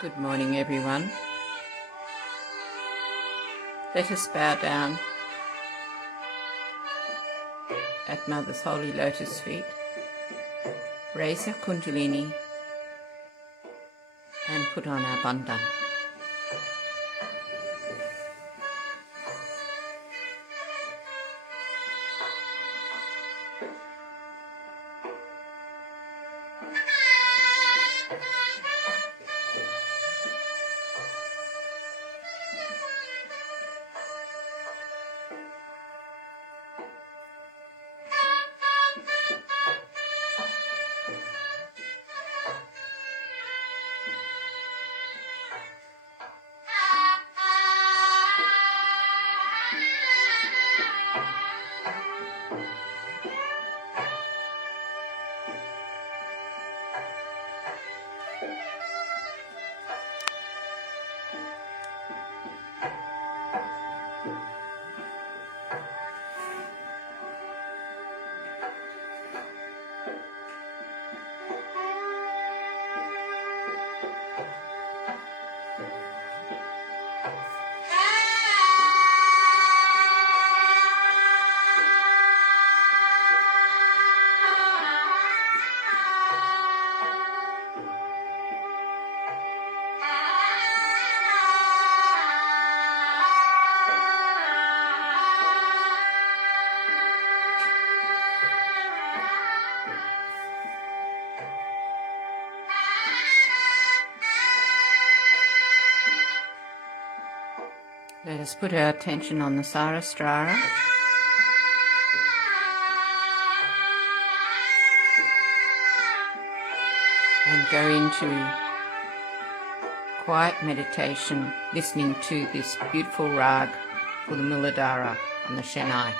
Good morning, everyone. Let us bow down at Mother's Holy Lotus feet, raise our Kundalini and put on our bandhan. Let us put our attention on the Sahasrara and go into quiet meditation, listening to this beautiful rag for the Muladhara on the Chennai.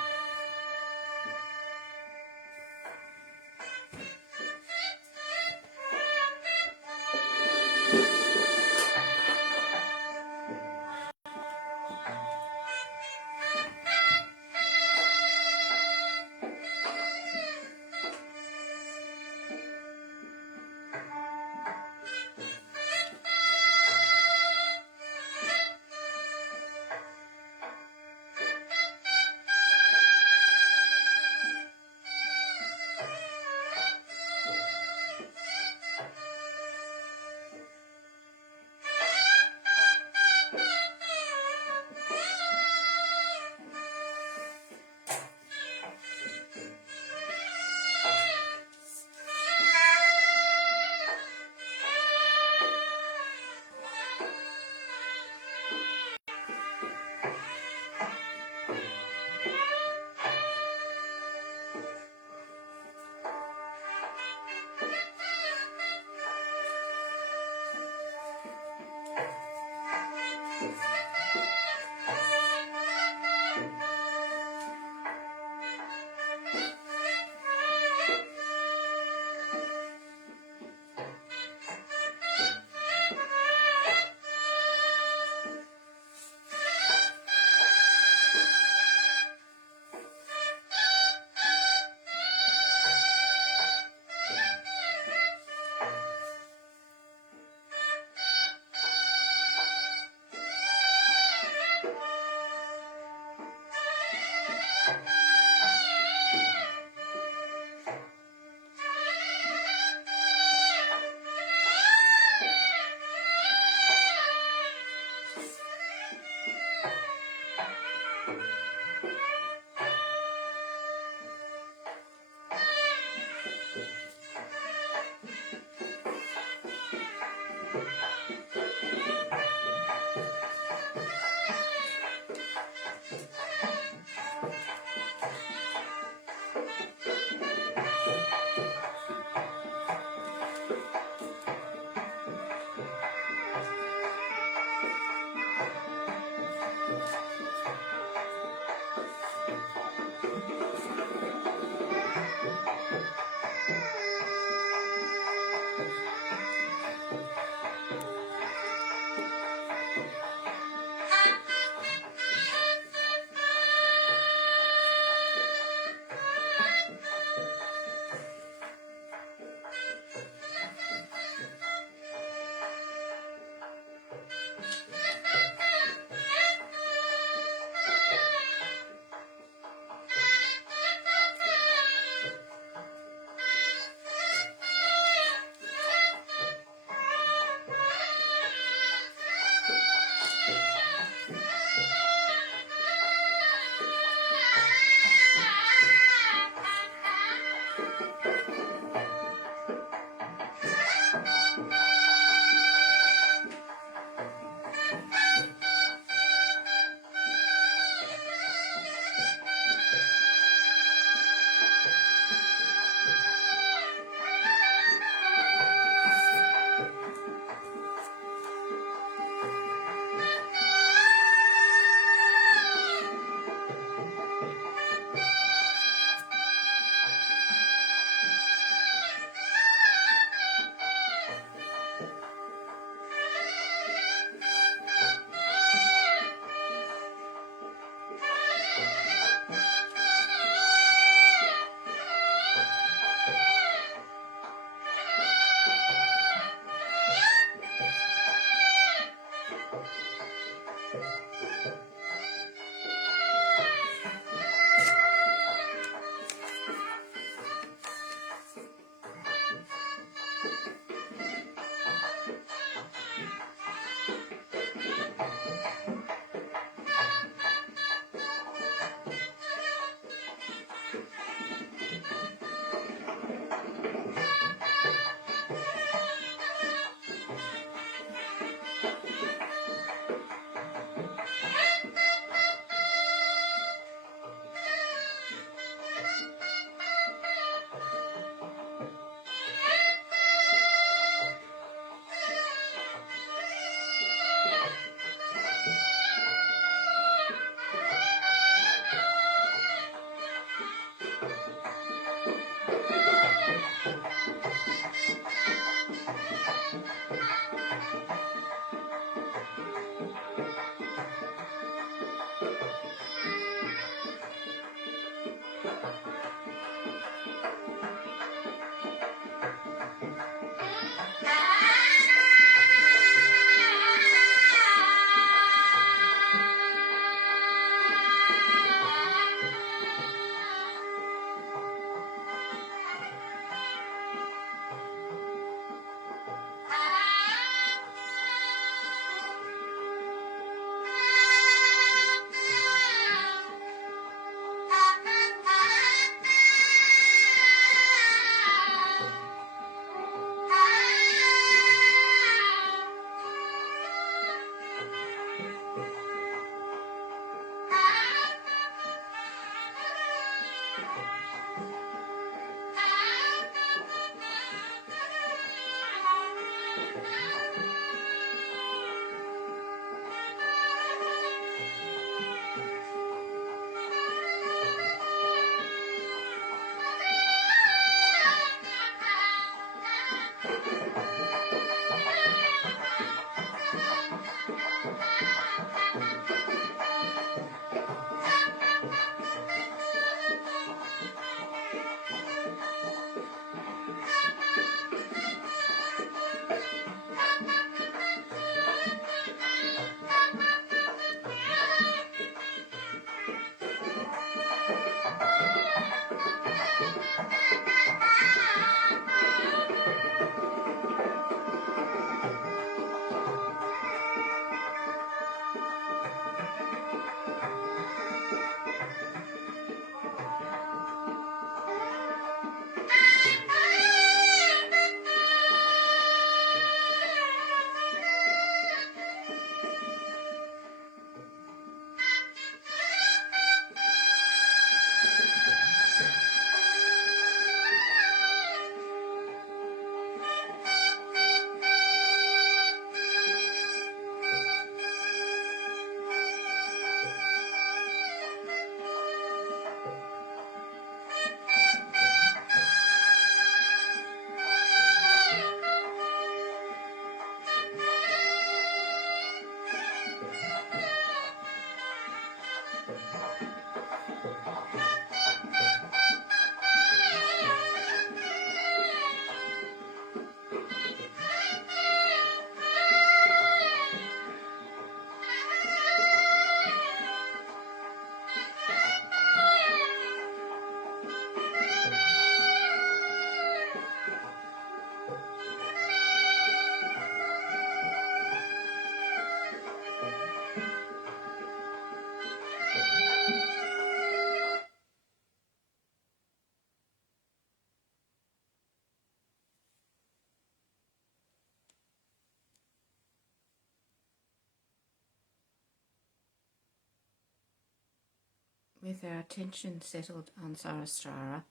With our attention settled on Sahasrara,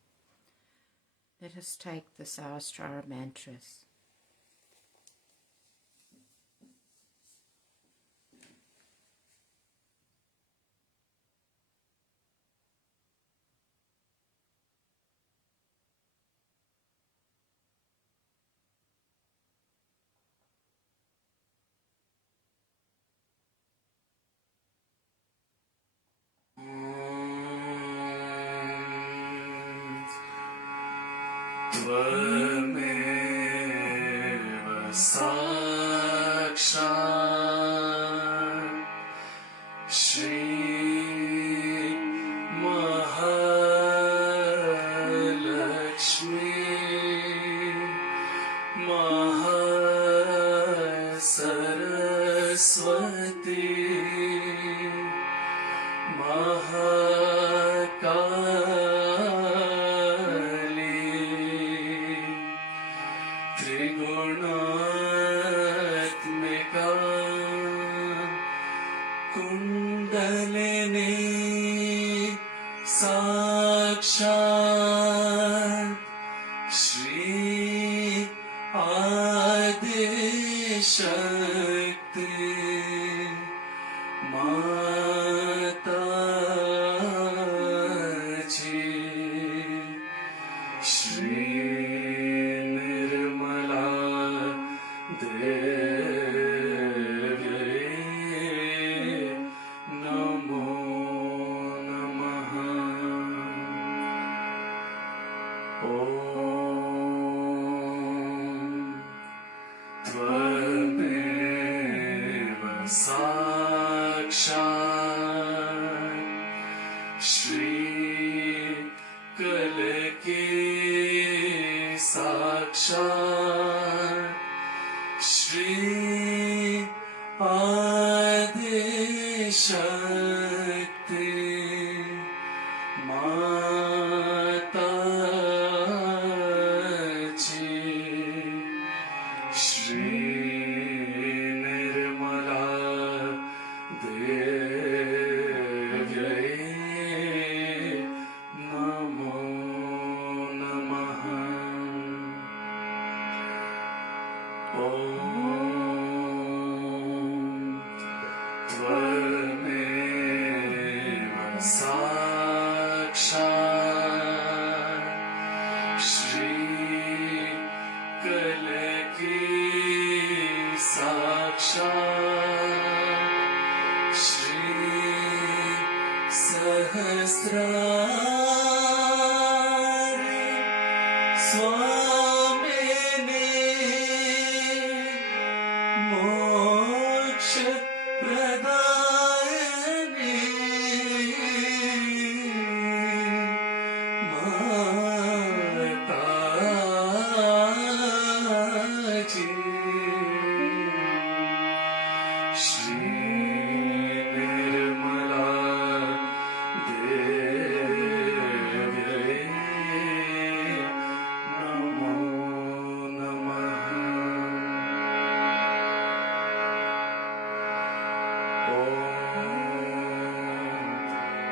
let us take the Sahasrara mantras. त्वमेव साक्षात् श्री महालक्ष्मी महासरस्वती त्रिगुणात्मिका कुण्डलिनी साक्षात् श्री आदिशक्ति माताजी श्री निर्मला देव्यै नमो नमः। त्वमेव साक्षात् श्री कलकी साक्षात् श्री आदिशक्ति माताजी श्री निर्मला देव्यै नमो नमः। त्वमेव साक्षात् श्री कलकी साक्षात् श्री सहस्रार स्वामिनी मोक्ष प्रदायिनी माताजी श्री निर्मला देव्यै नमो नमः।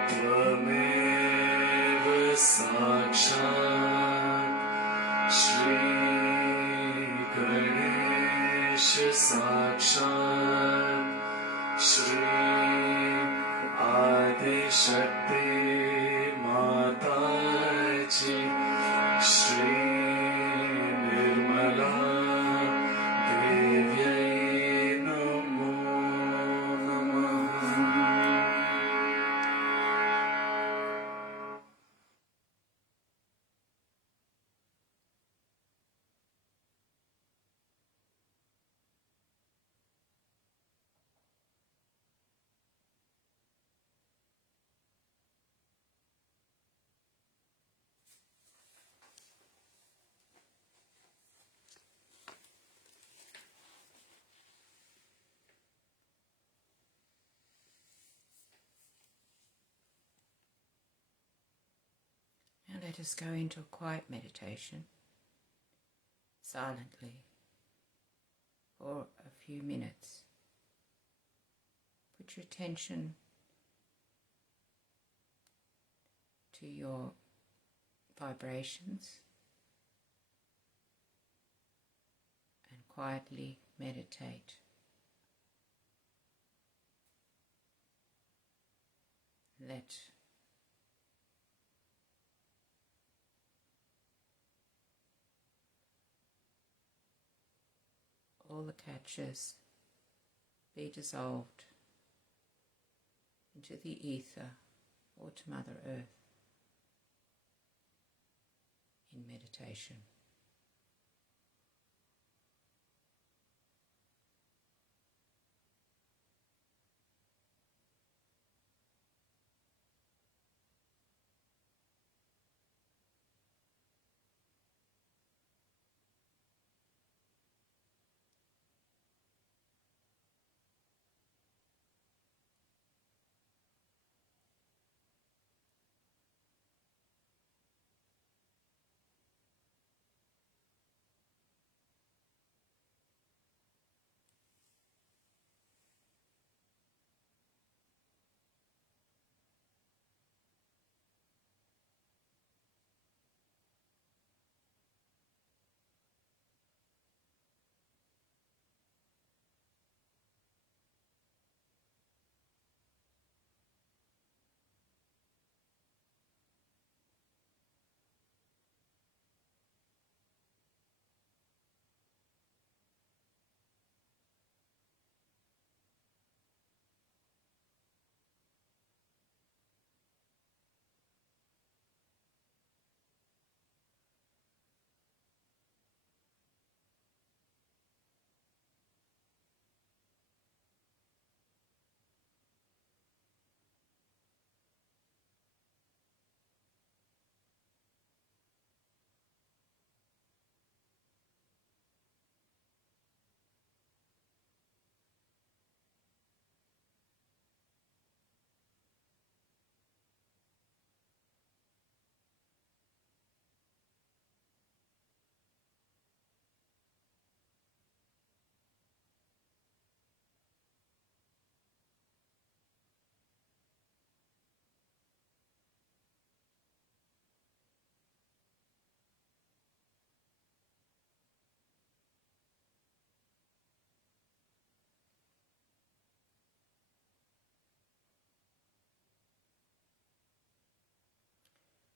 त्वमेव साक्षात् श्री गणेश साक्षात् श्री आदिशक्ति माताजी श्री निर्मला देव्यै नमो नमः। Now let us go into a quiet meditation, silently, for a few minutes. Put your attention to your vibrations and quietly meditate. Let all the catches be dissolved into the ether or to Mother Earth in meditation.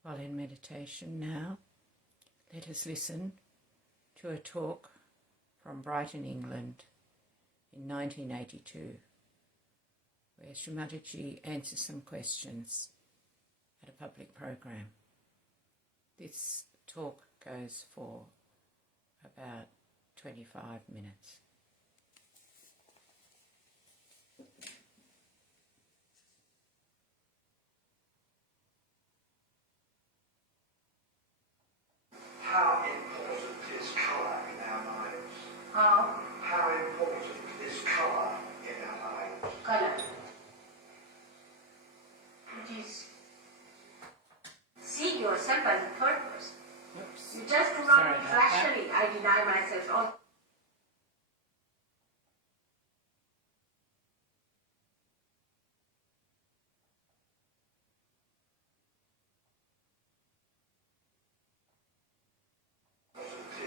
While in meditation now, let us listen to a talk from Brighton, England in 1982, where Shri Mataji answers some questions at a public program. This talk goes for about 25 minutes. How important is colour in our lives? How important is colour in our lives? Color. It is see yourself as a third person. Oops. You just do Sorry not about that. fractionally, I deny myself. All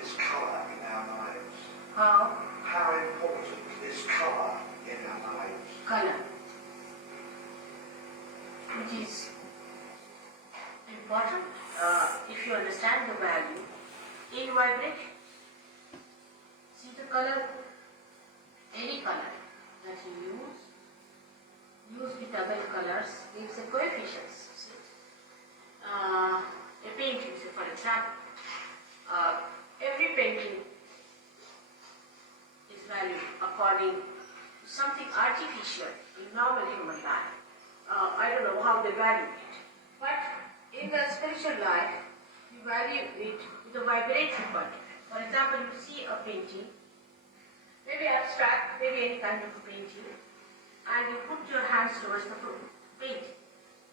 Is colour in our lives? how How important is colour in our lives? color. It is important if you understand the value in vibration. See the color, any color that you use with double colors gives the coefficients. See? A painting, say for example, every painting is valued according to something artificial in normal human life. I don't know how they value it, but in the spiritual life, you value it with a vibratory point. For example, you see a painting, maybe abstract, maybe any kind of a painting, and you put your hands towards the painting.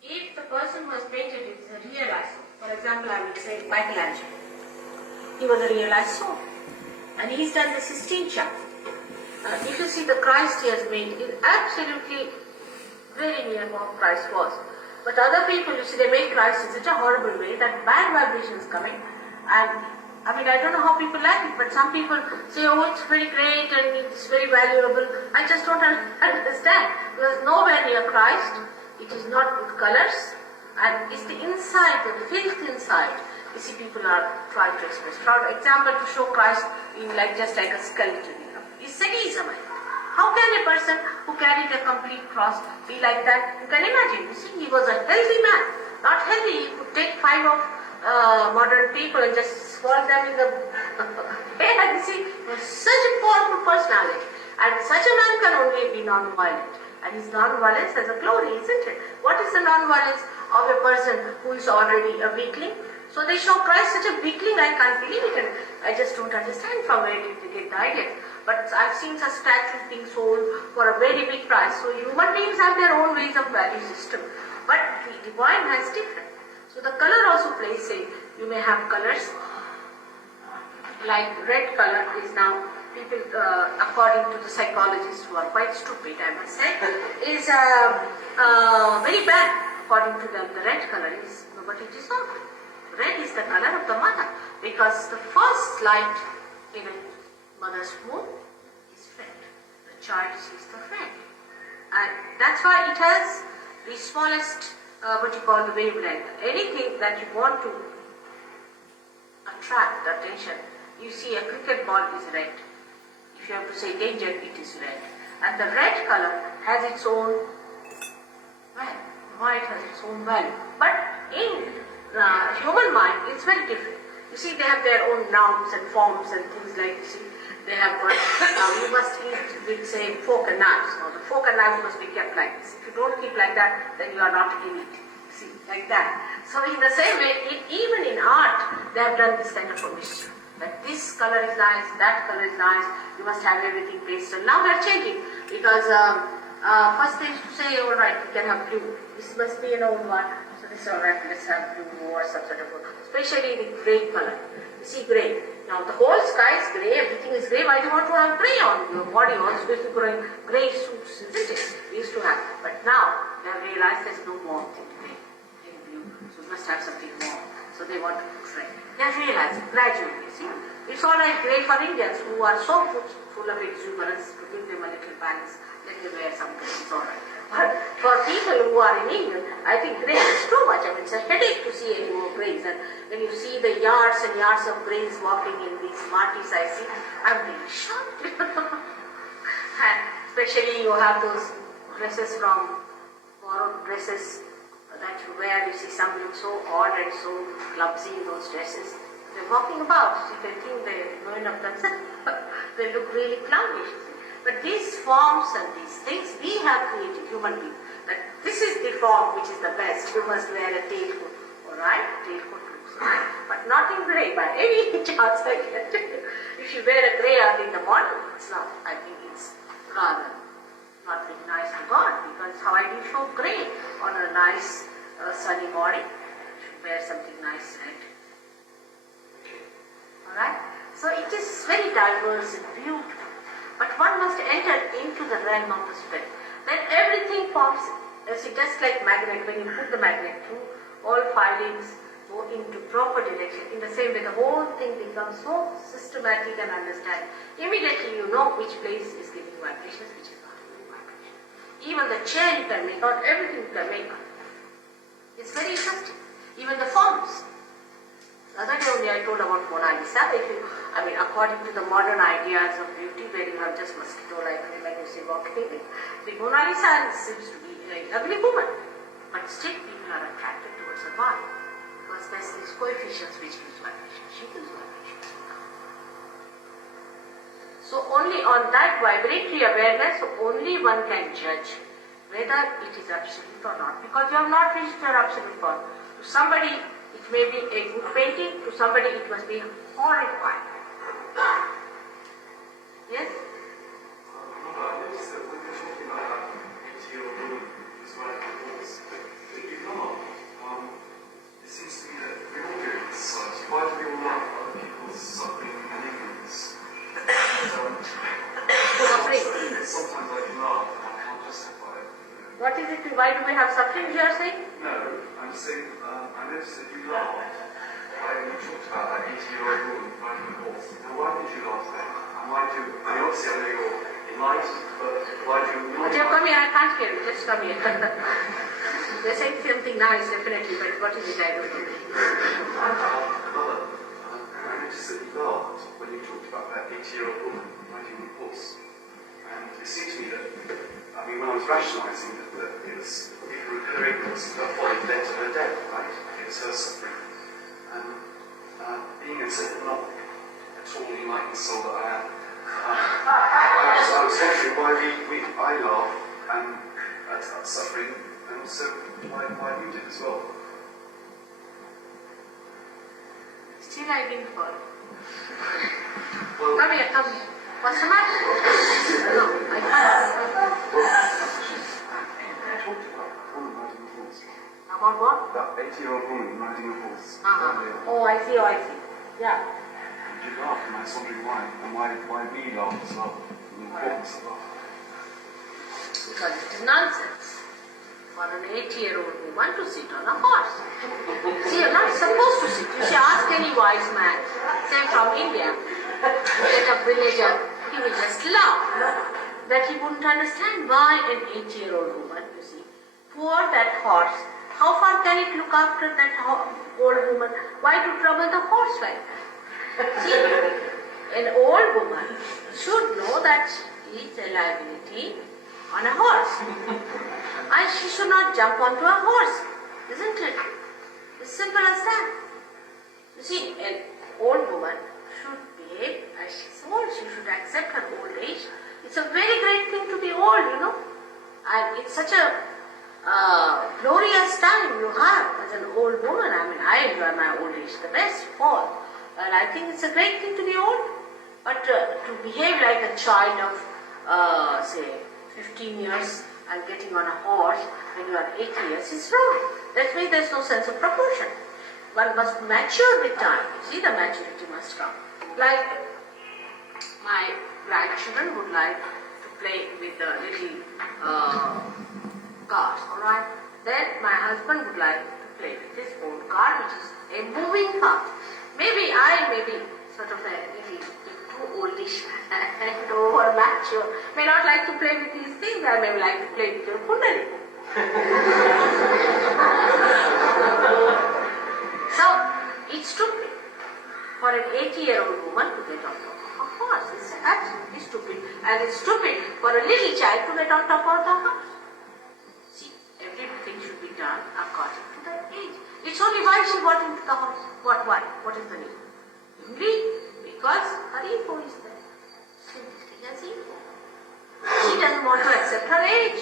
If the person who has painted it is a realized soul, for example, I would say Michelangelo. He was a realized soul, and he's done the Sistine Chapel. If you see the Christ he has made, is absolutely very near what Christ was. But other people, you see, they make Christ in such a horrible way that bad vibrations coming. And I mean, I don't know how people like it, but some people say, oh, it's very great and it's very valuable. I just don't understand. Because nowhere near Christ, it is not with colors, and it's the inside, the filth inside. You see, people are trying to express. For example, to show Christ in just like a skeleton, it's sadism. How can a person who carried a complete cross be like that? You can imagine. You see, he was a healthy man. Not healthy, he could take 5 of modern people and just swallow them in the head. You see, he was such a powerful personality. And such a man can only be non-violent. And his non-violence has a glory, isn't it? What is the non-violence of a person who is already a weakling? So they show Christ such a weakling, I can't believe it. And I just don't understand from where did they get the idea. But I've seen such statues being sold for a very big price. So human beings have their own ways of value system. But the divine has different. So the color also plays, say, you may have colors. Like red color is now, people, according to the psychologists who are quite stupid, I must say, is very bad. According to them, the red color is, no, but it is not. Red is the color of the mother. Because the first light in a mother's womb is red. The child sees the red. And that's why it has the smallest, what you call the wavelength. Anything that you want to attract attention, you see a cricket ball is red. If you have to say danger, it is red. And the red color has its own value. White has its own value. But in human mind, it's very different. You see, they have their own nouns and forms and things like this. They have got, you must eat with, say, fork and knives. Now, the fork and knives must be kept like this. If you don't keep like that, then you are not in it. See, like that. So in the same way, even in art, they have done this kind of a mystery. That this color is nice, that color is nice, you must have everything pastel. Now they're changing, because first they used to say, all right, you can have blue. This must be an old one. So this is all right, let's have blue or some sort of a, especially the grey color. You see grey. Now the whole sky is grey, everything is grey. Why do you want to have grey on your body? Also used to put on grey suits, isn't it? We used to have. But now they have realized there's no warmth in grey, in blue. So we must have something warm. So they want to put red. They have realized it gradually, you see. It's all right, great for Indians who are so full of exuberance, to give them a little balance. Let them wear something, it's all right. But for people who are in England, I think grey is too much. I mean, it's a headache to see any more greys. And when you see the yards and yards of greys walking in these marties, I see, I'm really shocked. And especially you have those dresses from, borrowed dresses that you wear. You see some look so odd and so clumsy in those dresses. They're walking about. So they think they're going up themselves. They look really clownish. But these forms and these things we have created, human beings, that this is the form which is the best. You must wear a tailcoat, alright? Tailcoat looks nice, but not in grey by any chance I can tell you. If you wear a grey out in the morning, it's not, I think it's rather not very nice to God, because how I do show grey on a nice sunny morning. You should wear something nice red. Alright? So it is very diverse and beautiful. But one must enter into the realm of the spirit. Then everything forms, see, just like magnet, when you put the magnet through, all filings go into proper direction. In the same way, the whole thing becomes so systematic and understanding. Immediately you know which place is giving vibrations, which is not giving vibrations. Even the chair you can make out, everything you can make out. It's very interesting. Even the forms. The other day only I told about Mona Lisa. According to the modern ideas of beauty, where you have just mosquito like you say walking, the Mona Lisa seems to be a very ugly woman. But still people are attracted towards her body. Because there's these coefficients which gives vibration. She gives vibrations. So only on that vibratory awareness, only one can judge whether it is absolute or not. Because you have not reached your absolute form. To somebody, it may be a good painting, to somebody it must be horrifying. Yes? I noticed that when you're talking about that beauty or woman as well as divorce, but in art, it seems to me that we all do this society. Why do we all love other people's suffering and ignorance? Suffering. Sometimes I can laugh and I can't justify it. What is it you why do we have suffering, you are saying? No, I'm saying, I noticed that you laughed when you talked about that 80-year-old woman riding a horse. Now, why did you laugh then? And why do you, I mean, obviously I know you're enlightened, but why do you... Would you come here? I can't hear you. Just come here. They're saying something nice, definitely, but what is it? I don't know. Mother, I noticed that you laughed when you talked about that 80-year-old woman riding a horse. And it seemed to me that, I mean, when I was rationalising that it was her ignorance of her folly led to her death, right? It was her suffering. And being a not at all enlightened soul that I am, I was wondering why I laugh at suffering, and also why you did as well. Still I didn't follow. Well, Come here, come here. What's the matter? No, I you talked about a woman riding a horse. About what? That 80-year-old woman riding a horse. Uh-huh. Oh, I see, Yeah. You laughed, and I was wondering why, and why we laughed as well, and the importance of laughter. Because it is nonsense for an 80-year-old woman to sit on a horse. See, you're not supposed to sit. You should ask any wise man, say from India, like a villager, he will just laugh. That he wouldn't understand why an 80-year-old woman, you see, poor that horse, how far can it look after that old woman? Why to trouble the horse like that? See, an old woman should know that she is a liability on a horse. And she should not jump onto a horse, isn't it? It's simple as that. You see, an old woman should behave as she's old. She should accept her old age. It's a very great thing to be old, you know. And it's such a glorious time you have as an old woman. I mean, I enjoy my old age the best of all. And I think it's a great thing to be old. But to behave like a child of, say, 15 years and getting on a horse when you are 80 years is wrong. That means there's no sense of proportion. One must mature with time. You see, the maturity must come. Like my grandchildren would like to play with the little cars, alright? Then my husband would like to play with his own car, which is a moving car. Maybe I may be sort of a little too oldish and over mature. May not like to play with these things. I may like to play with your kundali. So, it's stupid for an 80-year-old woman to get on top of a horse. It's absolutely stupid. And it's stupid for a little child to get on top of the horse. See, everything should be done according to that age. It's only why she got into the horse. Why? What is the need? Only because her ego is there. Simply as ego. She doesn't want to accept her age.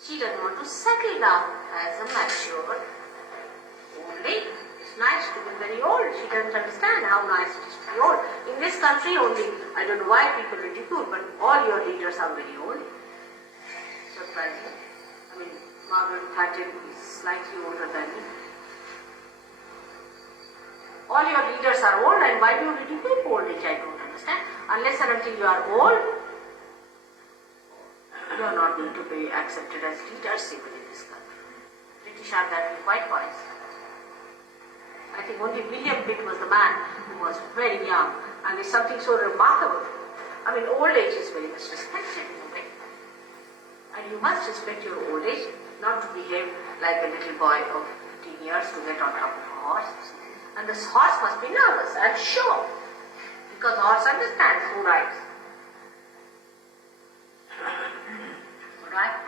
She doesn't want to settle down as a mature old lady. It's nice to be very old. She doesn't understand how nice it is to be old. In this country only, I don't know why people ridicule, but all your leaders are very old. Surprising. I mean, Margaret Thatcher is slightly older than me. All your leaders are old, and why do you ridicule old age? I don't understand. Unless and until you are old, you are not going to be accepted as leaders even in this country. British are that way quite wise. I think only William Pitt was the man who was very young, and it's something so remarkable. I mean, old age is very much respected in a way. And you must respect your old age, not to behave like a little boy of 15 years to get on top of a horse. And this horse must be nervous, I'm sure, because the horse understands who rides. Alright?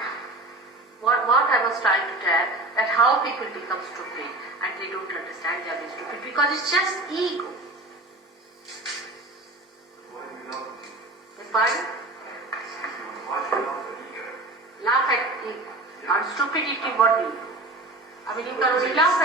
What I was trying to tell, that how people become stupid and they don't understand they are being stupid because it's just ego. Why do we laugh? Is pardon? Why do we laugh at ego? Laugh at ego. On stupidity, what do you do? I mean, you can only laugh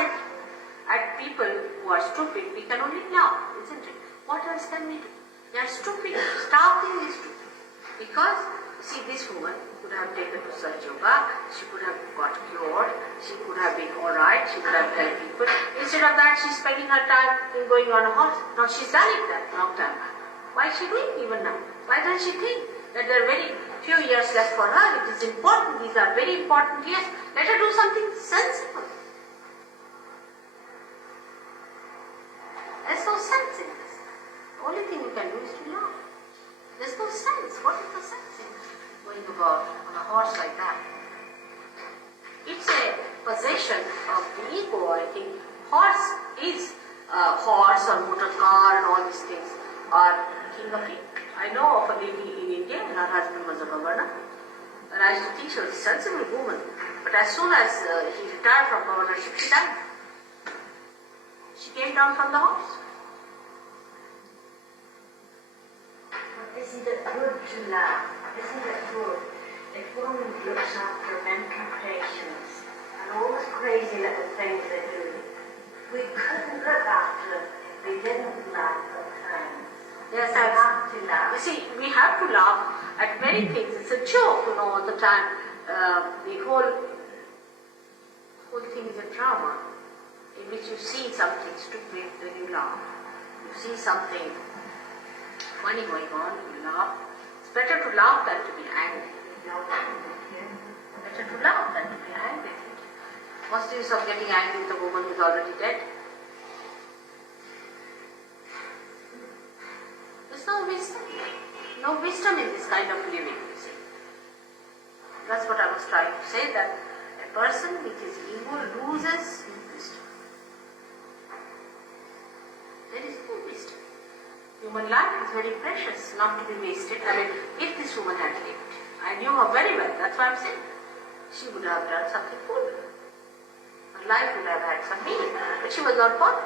at people who are stupid. We can only laugh, isn't it? What else can we do? They are stupid, starkly stupid. Because, see, this woman could have taken to Sahaja yoga, she could have got cured, she could have been alright, she could have helped people. Instead of that, she's spending her time in going on a horse. Now, she's done it that long time back. Why is she doing even now? Why doesn't she think that there are very few years left for her. It is important. These are very important years. Let her do something sensible. There's no sense in this. The only thing you can do is to laugh. There's no sense. What is the sense in going about on a horse like that? It's a possession of the ego, I think. Horse is horse or motor car and all these things are king of it. I know of a lady in India, and her husband was a governor, and I used to think she was a sensible woman. But as soon as he retired from governorship, she died. She came down from the horse. Isn't it good to laugh? Isn't it good if one looks after mental patients and all the crazy little things they do? We couldn't look after them if we didn't laugh at times. Yes, we have to laugh. You see, we have to laugh at many things. It's a joke, all the time. The whole thing is a drama in which you see something stupid, then you laugh. You see something funny going on, you laugh. It's better to laugh than to be angry. Better to laugh than to be angry. What's the use of getting angry with a woman who's already dead? There's no wisdom. No wisdom in this kind of living, you see. That's what I was trying to say, that a person with his ego loses his wisdom. There is no wisdom. Human life is very precious, not to be wasted. I mean, if this woman had lived, I knew her very well, that's why I'm saying. She would have done something good. Her life would have had some meaning, but she was not bothered.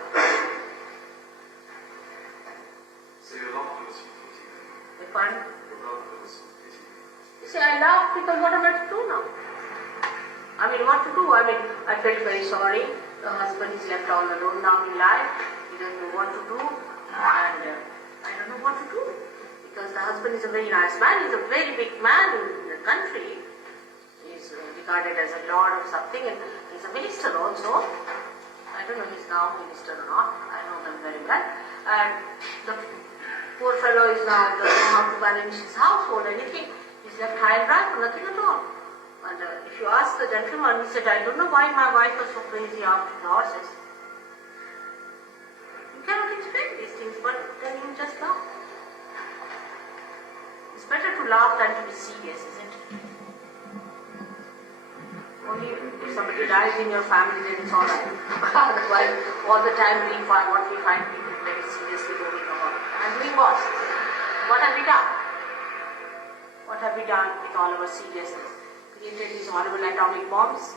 So your laughter was for pity then? The pardon? Your laughter was for pity. You see, I laughed because what am I to do now? I mean, what to do? I mean, I felt very sorry. The husband is left all alone now in life. He doesn't know what to do. And I don't know what to do. Because the husband is a very nice man. He's a very big man in the country. He's regarded as a lord or something. And he's a minister also. I don't know if he's now minister or not. I know them very well. And the poor fellow is now doesn't know how to manage his household, anything. He's left high and dry for nothing at all. And if you ask the gentleman, he said, I don't know why my wife was so crazy after the horses. You cannot explain these things, but then you just laugh. It's better to laugh than to be serious, isn't it? Only if somebody dies in your family, then it's all right. Otherwise, all the time we find what we find people very seriously going about. And doing what? What have we done? What have we done with all our seriousness? Created these horrible atomic bombs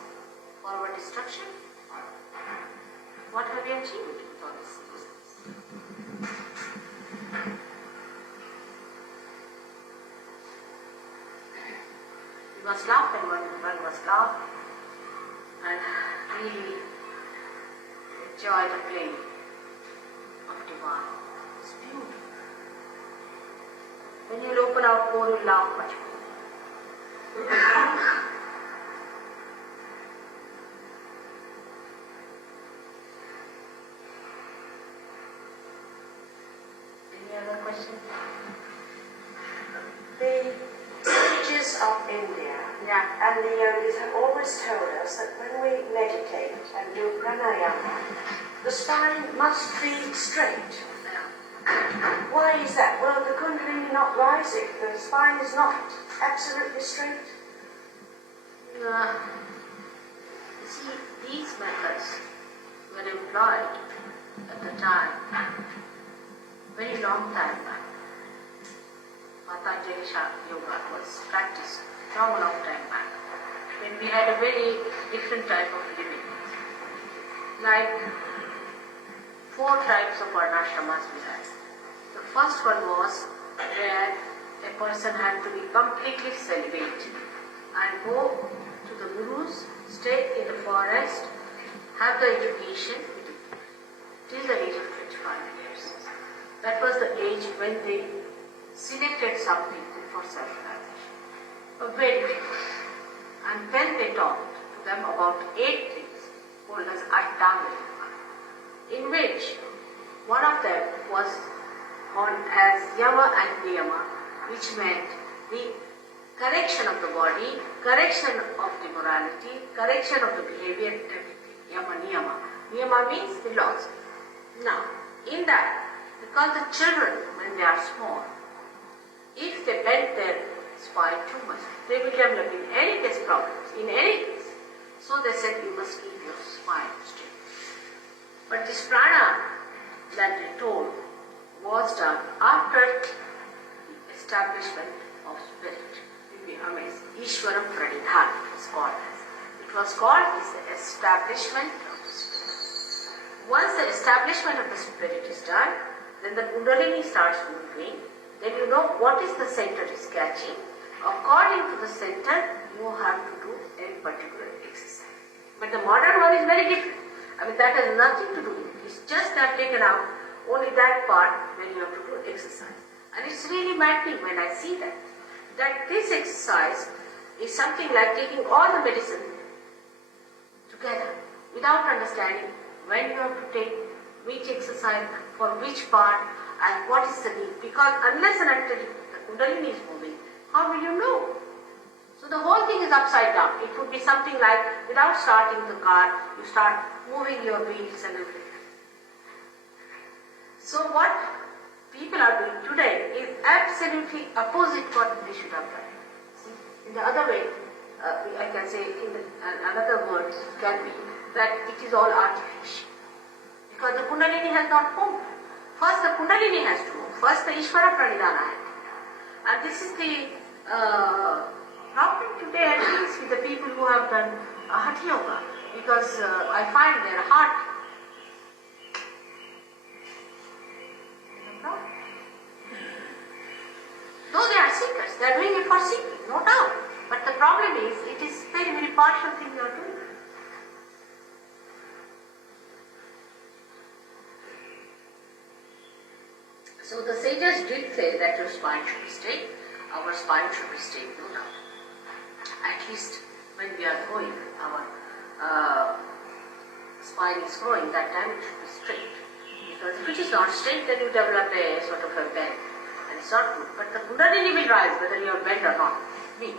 for our destruction? What have we achieved with all this seriousness? We must laugh and one must laugh and really enjoy the play of divine. It's beautiful. When you open out more, you laugh much more. Any other questions? The sages of India and the yogis have always told us that when we meditate and do pranayama, the spine must be straight. Why is that? Well, the kundalini not rising, the spine is not absolutely straight. You see, these methods were employed at the time, very long time back. Patanjali yoga was practiced long time back, when we had a very different type of living. Like 4 types of varnashramas we had. The first one was where a person had to be completely celibate and go to the gurus, stay in the forest, have the education till the age of 25 years. That was the age when they selected some people for self-realization. Very few. And then they talked to them about 8 things called as Ashtanga Yoga, in which one of them was called as Yama and Niyama, which meant the correction of the body, correction of the morality, correction of the behavior, everything. Yama, niyama. Niyama means the laws. Now, in that, because the children, when they are small, if they bend their spine too much, they will develop in any case problems, in any case. So they said you must keep your spine straight. But this prana that they told was done after the establishment of spirit. You'll be amazed. Ishvara Pranidhan it was called as. It was called as the establishment of the spirit. Once the establishment of the spirit is done, then the Kundalini starts moving. Then you know what is the center is catching. According to the center, you have to do a particular exercise. But the modern one is very different. I mean, that has nothing to do with it. It's just that taken out only that part when you have to do exercise. And it's really maddening when I see that. That this exercise is something like taking all the medicine together without understanding when you have to take which exercise for which part and what is the need. Because unless and until the Kundalini is moving, how will you know? So the whole thing is upside down. It would be something like without starting the car, you start moving your wheels and everything. So what people are doing today is absolutely opposite what they should have done. See, in the other way, I can say in another word can be that it is all artificial. Because the Kundalini has not moved. First the Kundalini has to move. First the Ishvara Pranidhana has to move. And this is the problem today, at least with the people who have done Hatha Yoga. Because I find their heart is a problem. Though they are seekers, they are doing it for seeking, no doubt. But the problem is, it is very, very partial thing you are doing. So the sages did say that your spine should be straight, our spine should be straight, no doubt. At least when we are growing, our spine is growing, that time it should be straight. Because if it is not straight, then you develop a sort of a bend, and it's not good. But the Kundalini will rise whether you are bent or not. Me.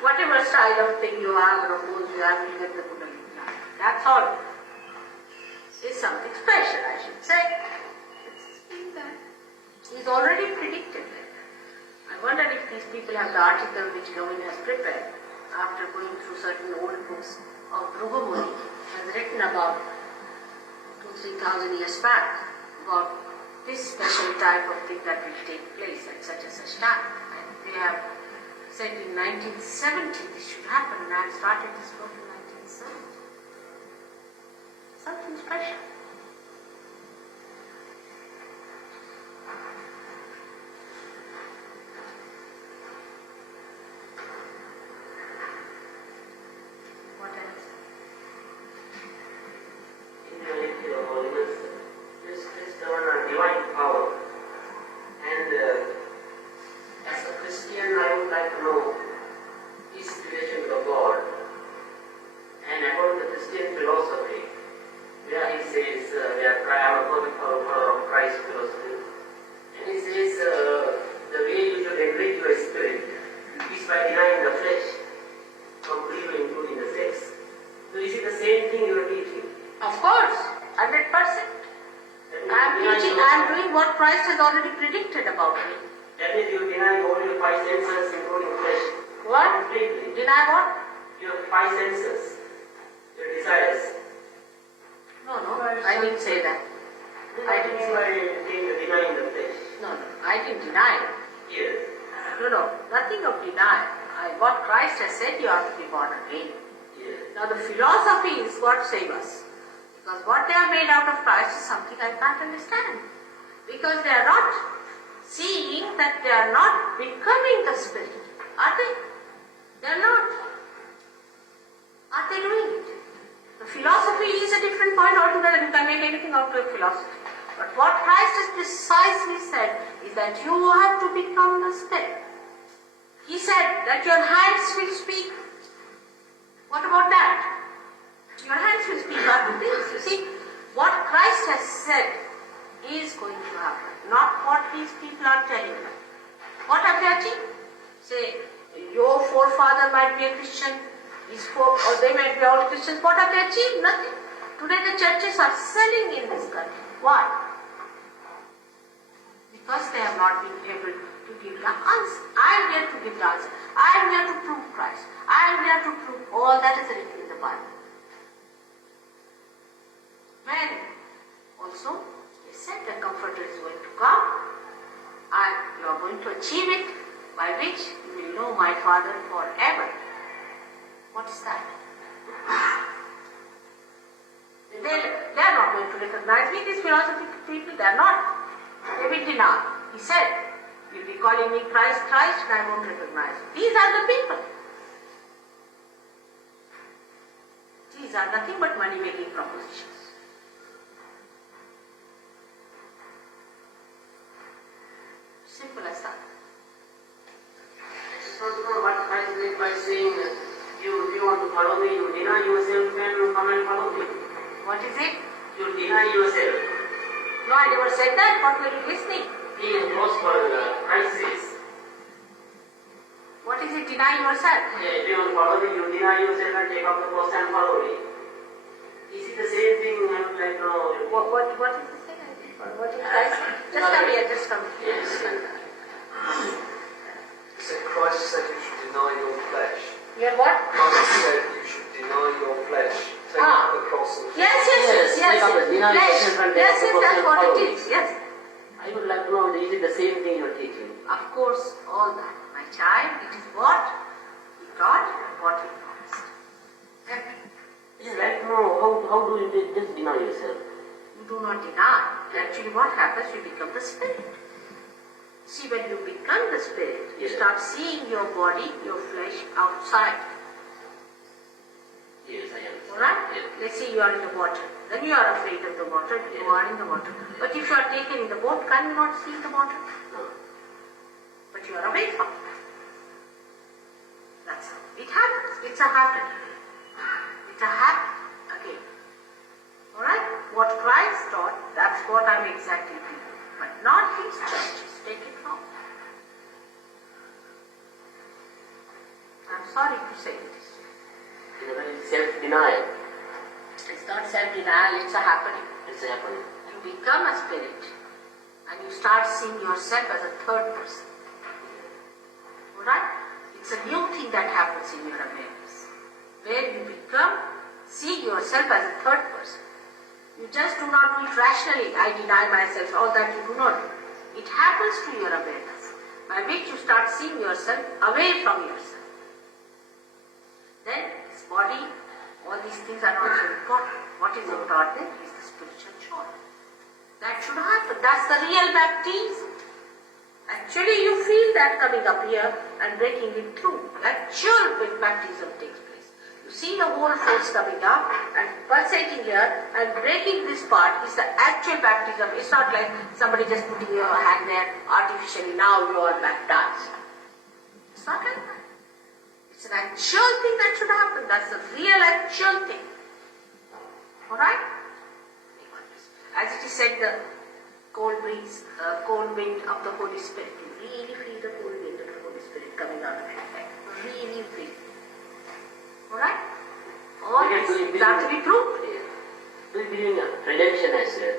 Whatever style of thing you have or pose you have, you get the Kundalini rise. That's all. It's something special, I should say. It's already predicted. I wonder if these people have the article which Govind has prepared after going through certain old books of Dhruva Muni, has written about 2,000-3,000 years back about this special type of thing that will take place at such and such time. And they have said in 1970 this should happen, and I started this book in 1970. Something special. What else? Intellectual holiness is on divine power. And as a Christian, I would like to know his relation to God. And according to Christian philosophy, where he says, I am a perfect follower of Christ philosophy. And he says, the way you should enrich your spirit is by denying the flesh, completely including the sex. So is it the same thing you are teaching? Of course, 100%. I am doing what Christ has already predicted about me. That means you deny all your five senses, including flesh. What? Completely. Deny what? Your five senses, your desires. No, I didn't say that. I didn't say that. You're denying the flesh. No, I didn't deny it. Yes. No, nothing of denial. What Christ has said, you have to be born again. Yes. Now the philosophy is what saves us. Because what they have made out of Christ is something I can't understand. Because they are not seeing that they are not becoming the Spirit. Are they? They are not. Are they doing it? The philosophy is a different point altogether. You can make anything out of a philosophy. But what Christ has precisely said is that you have to become the Spirit. He said that your hands will speak. What about that? Your hands will speak other things. You see, what Christ has said is going to happen, not what these people are telling you. What have they achieved? Say, your forefather might be a Christian, or they might be all Christians. What have they achieved? Nothing. Today the churches are selling in this country. Why? Because they have not been able to give the answer. I am here to give the answer. I am here to prove Christ. I am here to prove all that is written in the Bible. When also they said the Comforter is going to come and you are going to achieve it, by which you will know my Father forever. What is that? They are not going to recognize me, these philosophical people, they are not. They will deny. He said, you'll be calling me Christ, Christ, and I won't recognize you. These are the people. These are nothing but money-making propositions. Simple as that. So, what Christ meant by saying, you want to follow me, you deny yourself and come and follow me. What is it? You deny yourself. No, I never said that. What were you listening? He is for Christ says. What is it? Deny yourself. Yeah, if you want to follow me, you deny yourself and take up the cross and follow me. Is it the same thing? I would like to know. What is the thing? What is Christ? Just come here, just come here. Yes. So Christ said you should deny your flesh. Your what? Christ said you should deny your flesh. Take up the cross and Yes. Take up the deny yourself and take up the cross That's and what follow it me. is. Yes. I would like to know, is it the same thing you are teaching? Of course, all that. My child, it is what he taught and what he promised. It is like to know, how do you just deny yourself? You do not deny. Actually, what happens? You become the spirit. See, when you become the spirit, you Yes. start seeing your body, your flesh outside. Yes, I understand. Alright? Yes. Let's say you are in the water. Then you are afraid of the water. You are in the water. But if you are taken in the boat, can you not see the water? No. But you are away from it. That's how. It happens. It's a habit. It's a habit. Again. Alright? What Christ taught, that's what I'm exactly doing. But not his churches. Take it wrong. I'm sorry to say this. It's self-denial. It's not self-denial, it's a happening. It's happening. You become a spirit and you start seeing yourself as a third person. Alright? It's a new thing that happens in your awareness. Where you become seeing yourself as a third person. You just do not do it rationally. I deny myself, all that you do not do. It happens to your awareness, by which you start seeing yourself away from yourself. Then this body, all these things are not so important. What is important is the spiritual joy. That should happen. That's the real baptism. Actually, you feel that coming up here and breaking it through. Actual baptism takes place. You see the whole force coming up and pulsating here and breaking this part is the actual baptism. It's not like somebody just putting your hand there artificially, now you are baptized. It's not like that. It's an actual thing that should happen. That's the real actual thing. Alright? As it is said, the cold wind of the Holy Spirit. You really feel the cold wind of the Holy Spirit coming out of your head. Really feel. Alright? All Okay, so these are to be proved. Do you believe in redemption as well?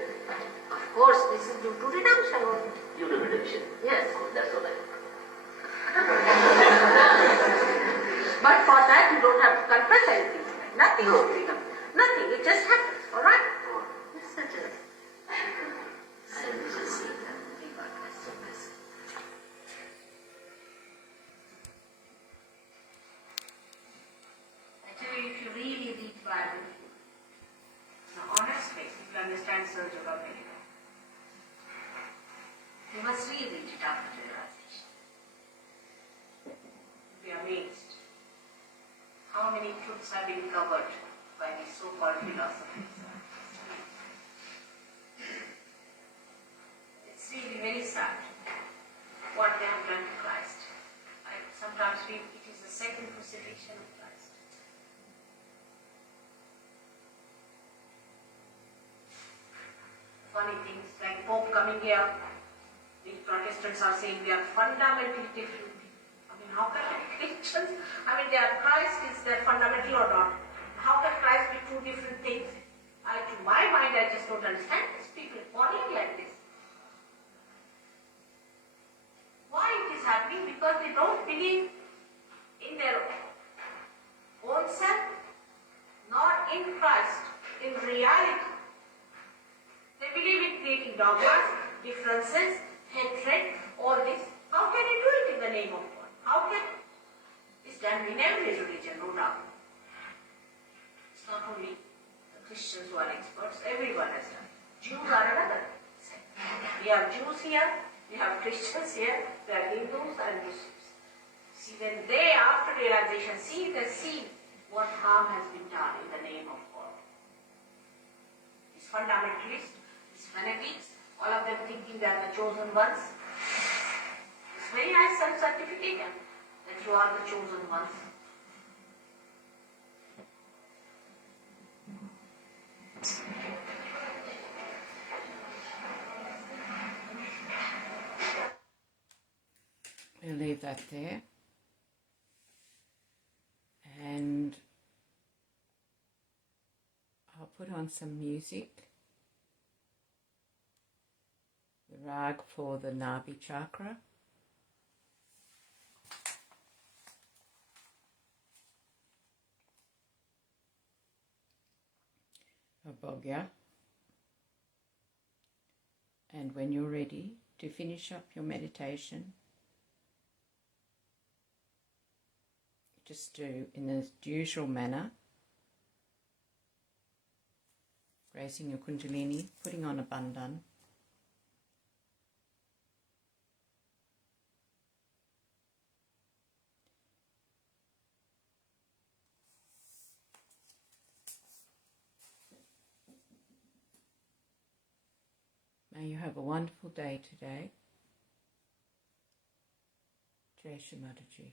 Of course, this is due to redemption only. Due to redemption. Yes. Oh, that's all I know. But for that, you don't have to confess anything. Nothing is freedom. Nothing. It just happens. Alright? It's such a simple thing that we got as so best. Actually, if you really read Bible, the honest way, you will understand Sahaja very well. You must reread it after realization. You'll be amazed how many truths have been covered by these so-called philosophers. It's really very sad what they have done to Christ. I sometimes feel it is the second crucifixion of Christ. Funny things like Pope coming here The Protestants are saying we are fundamentally different. I mean, how can Christians, I mean, Christ is their fundamental or not? How can Christ be two different things? To my mind, I just don't understand these people falling like this. Why it is happening? Because they don't believe in their own self, nor in Christ, in reality. They believe in creating dogmas, differences, hatred, all this. How can you do it in the name of God? How can it? It's done in every religion, no doubt. It's not only the Christians who are experts, everyone has done. Jews are another. We have Jews here, we have Christians here, we have Hindus and Muslims. See, when they, after realization, they see what harm has been done in the name of God. These fundamentalists, these fanatics, all of them thinking they are the chosen ones. It's very nice self-certificate that you are the chosen ones. We'll leave that there. And I'll put on some music. The rag for the Nabi chakra. Abhogya. And when you're ready to finish up your meditation, just do in the usual manner, raising your kundalini, putting on a bandhan, may you have a wonderful day today. Shri Mataji.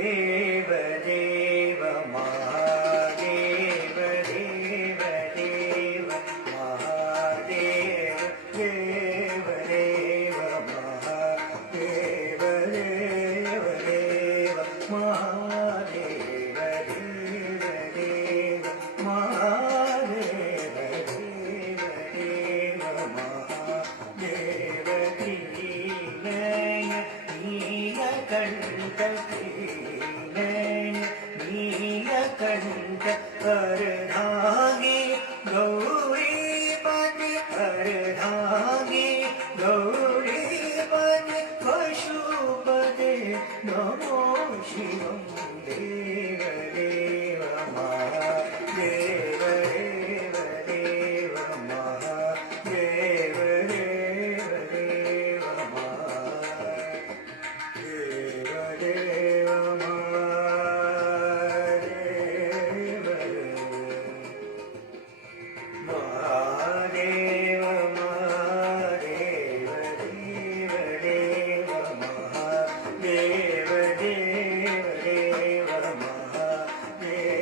देव देव महादेव देव देव महादेव देव देव महादेव देव देव महादेव देव देव महादेव देव देव महादेव दीनय नीलकण्ठ नीलकण्ठ अर्धांगी गौरीपति अर्धांगी गौरीपति पशुपते नमो शिवं देव देव महादेव देव देव महादेव देव देव महादेव देव महादेव महादेव देव देव महादेव देव देव महादेव देव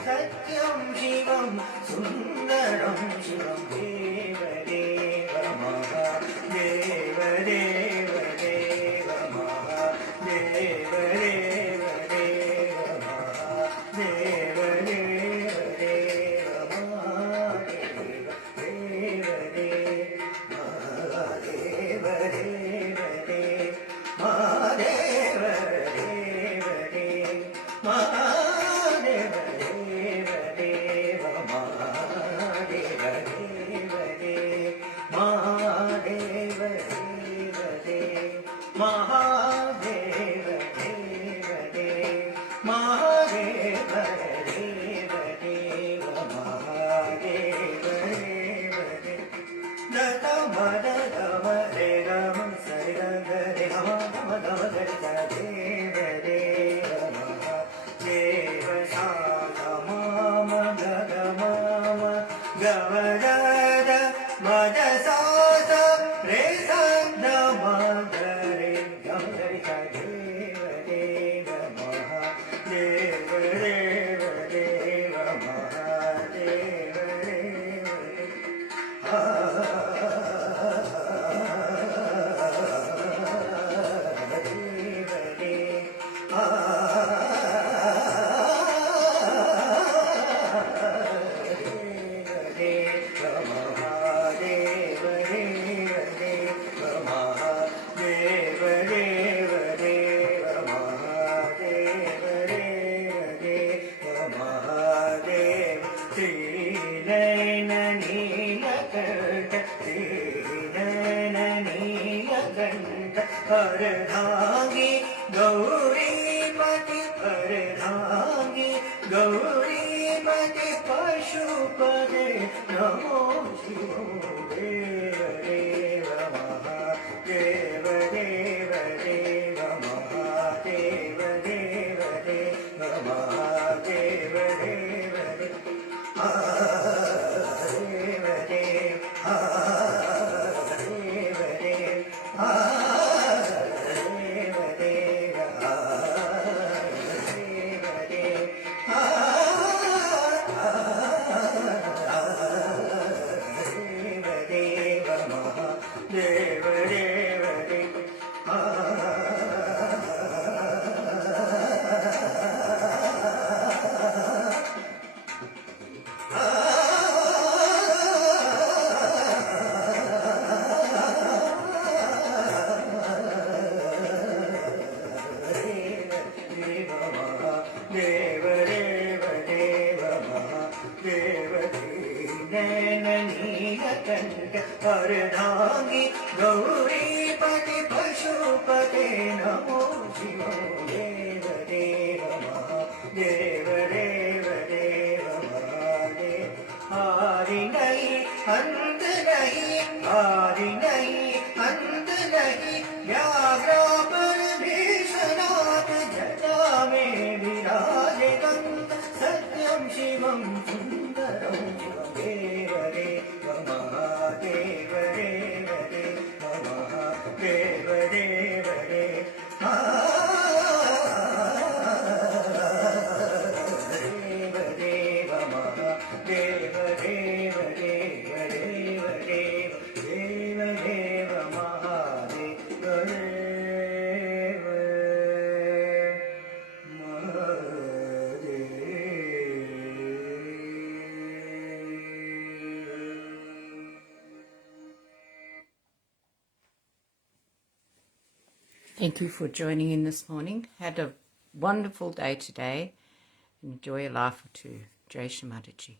सत्यं शिवं सुन्दरं शिवं देव देव महादेव देव देव महादेव देव देव महादेव देव देव महादेव देव देव महादेव देव देव महादेव देव देव महादेव देव देव महादेव देव देव महादेव देव देव महादेव देव देव महादेव देव देव महादेव देव देव दत मद गम रे गम सरि ग रे गम गम गम गरि ग देव देव कंठ अर्धांगी गौरीपति अर्धांगी गौरीपति पशुपते नमो शिवो देव देव महादेव देव देव महादेव देव देव महादेव देव अर्धांगी गौरीपति पशुपते नमो शिवो देव देव महादेव देव देव महादेव आदि नहीं अंत नहीं आदि नहीं अंत नहीं व्याघ्र पर भीषणात् जटा में विराजे कंठ सत्यम शिवम सुंदरम देव देव महादेव देव देव महादेव देव देव देव महादेव देव देव देव देव देव देव महादेव देव Thank you for joining in this morning. Had a wonderful day today. Enjoy a laugh or two. Shri Mataji.